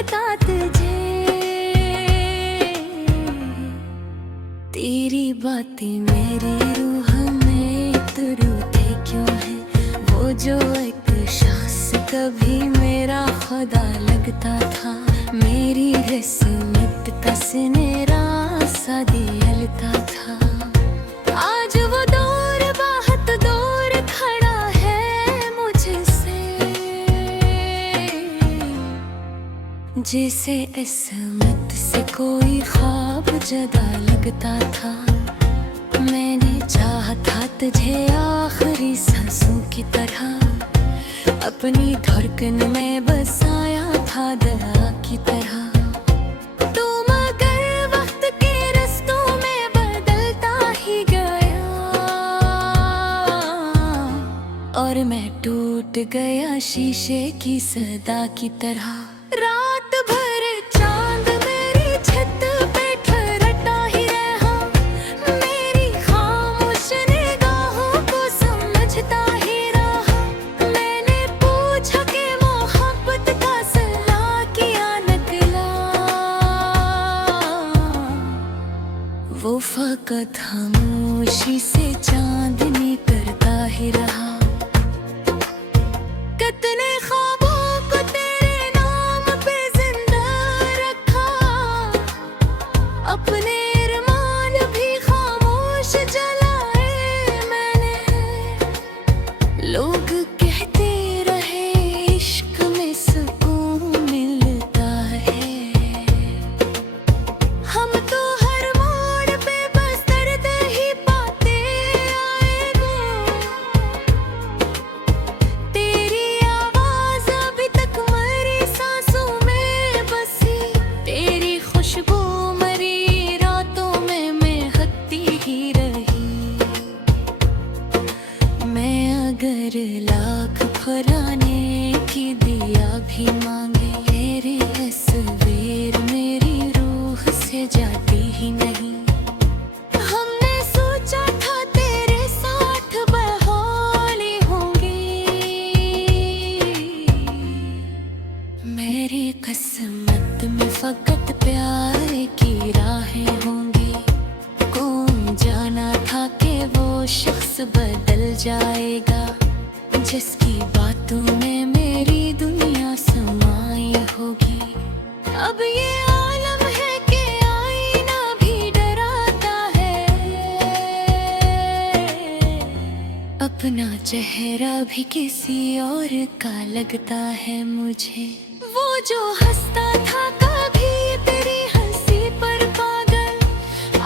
लगता तुझे? तेरी बातें मेरी रूह में तुरते क्यों है? वो जो एक शख्स कभी मेरा खुदा लगता था, मेरी किस्मत का सिनेरा सा दिलता था। आज वो दूर बहुत दूर खड़ा है मुझसे, जैसे किस्मत से कोई ख्वाब जुदा लगता था। मैंने चाहा था तुझे आखिरी सांसों की तरह, अपनी धड़कन में बसाया था दया की तरह। तू मगर वक्त के रस्तों में बदलता ही गया, और मैं टूट गया शीशे की सदा की तरह। रात भर चांद मेरी छत पे ठहरता ही रहा, मेरी खामोश निगाहों को समझता ही रहा। मैंने पूछा कि मोहब्बत का सिला किया नकला, वो फकत खामोशी से चांदनी करता ही रहा। कितने ख्वाबों को तेरे नाम पे जिंदा रखा, अपने अरमान भी खामोश जलाए मैंने। लोग कहते रहे इश्क में सुकून मिलता है, हम तो हर मोड़ पे बस दर्द ही पाते आए वो। तेरी आवाज अभी तक मरी सांसों में बसी, तेरी खुशबू मरी रातों में महकती ही रही। मैं अगर लाख फराने की दिया भी मांगे, तेरी तस्वीर मेरी रूह से जाती ही नहीं। हमने सोचा था तेरे साथ बहाली होंगी, मेरी किस्मत में फकत प्यार की राहें होंगी। कौन जाना था कि वो शख्स बदल जाएगा, जिसकी बातों में मेरी दुनिया समाई होगी। अब ये आलम है कि आईना भी डराता है, अपना चेहरा भी किसी और का लगता है मुझे। वो जो हंसता था कभी तेरी हंसी पर पागल,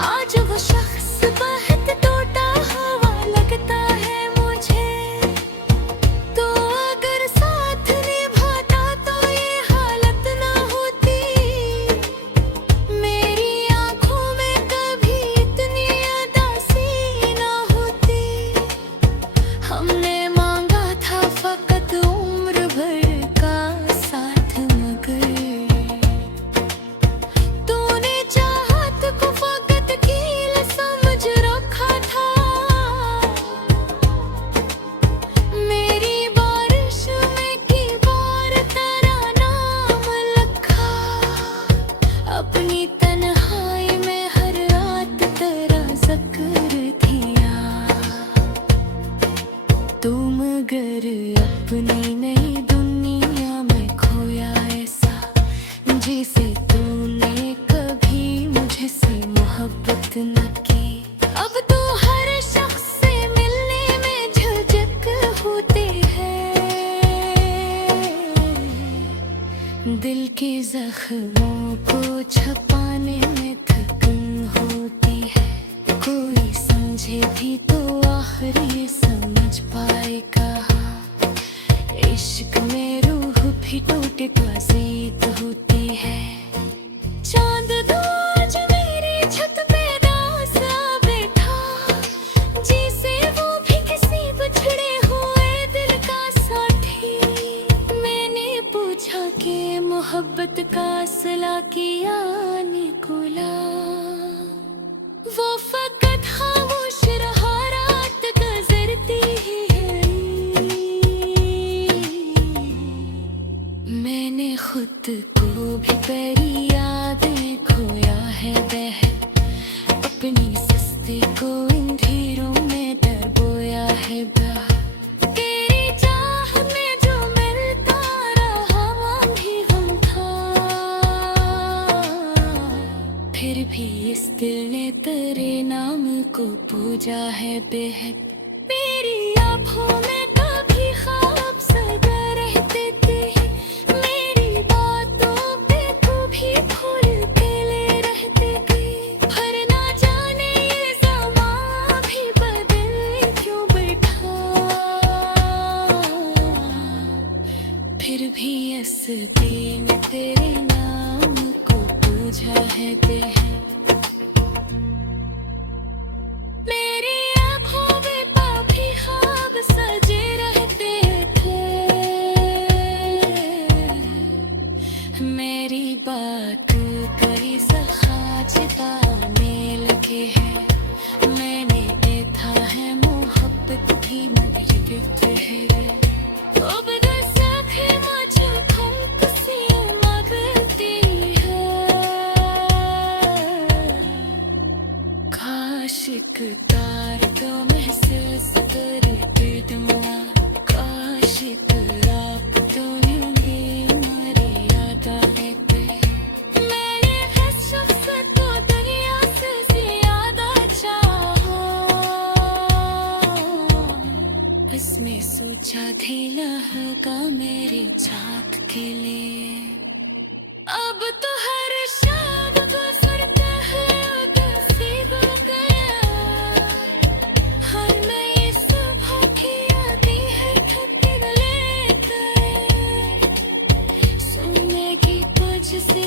आज वो शख्स बहुत टूटा हुआ लगता है मुझे। तो अगर साथ निभाता तो ये हालत ना होती, मेरी आंखों में कभी इतनी उदासी ना होती। हमने मांगा था फकत उम्र भर का साथ, मगर तूने चाहत को फकत कील समझ रखा था। मेरी बारिश में की बार तेरा नाम लिखा, अपनी तन्हाई में हर रात तेरा जिक्र किया। तू मगर अपनी नई दुनिया में खोया ऐसा, जिसे तूने कभी मुझसे मोहब्बत न की। अब तो हर शख्स से मिलने में झिझक होती है, दिल के जख्मों को छुपाने में थकन होती है। कोई समझे भी तो आखिर ये समझ पाएगा, इश्क में रूह भी टूटे तो अजीत होती है। चांद दो आज मेरी छत पे दास आ बैठा, जिसे वो भी किसी बिछड़े हुए दिल का साथी। मैंने पूछा कि मोहब्बत का असला किया निकोला, वो फकत खामोश रहा, रात गुजरती ही है। मैंने खुद को भी तेरी यादें खोया है वह अपनी सस्ती को इन धीरों में डरबोया है वह तेरी चाह में जो मिलता रहा भी हम था फिर भी इस दिल ने तेरे नाम को पूजा है बेहद मेरी आँखों में कभी ख्वाब सदा रहते थे मेरी बातों पे तू भी फूल खिले रहते थे पर ना जाने ये ज़मां भी बदल क्यों बैठा फिर भी इस दिन तेरे नाम को पूजा है बेहद मेरी आँखों में काफी ख्वाब सजे रहते थे मेरी बात कई सखाजता में लगे है मैंने देखा है मोहब्बत भी मगर गिफ्ट है अब दस्तक मुझे खुशी मांगती है काशिक तार तो महसूस करते दुआ काशिक आप तो यूं मरे याद आए पे मैंने हर शख्स को दुनिया से ज्यादा चाहा बस मैं सोचा ढीला होगा मेरे छात के लिए अब तो हर शाम गुजरता है उदासी हो गया हर नई सुबह की आती है ठुकर लेकर सुनने की तुझसे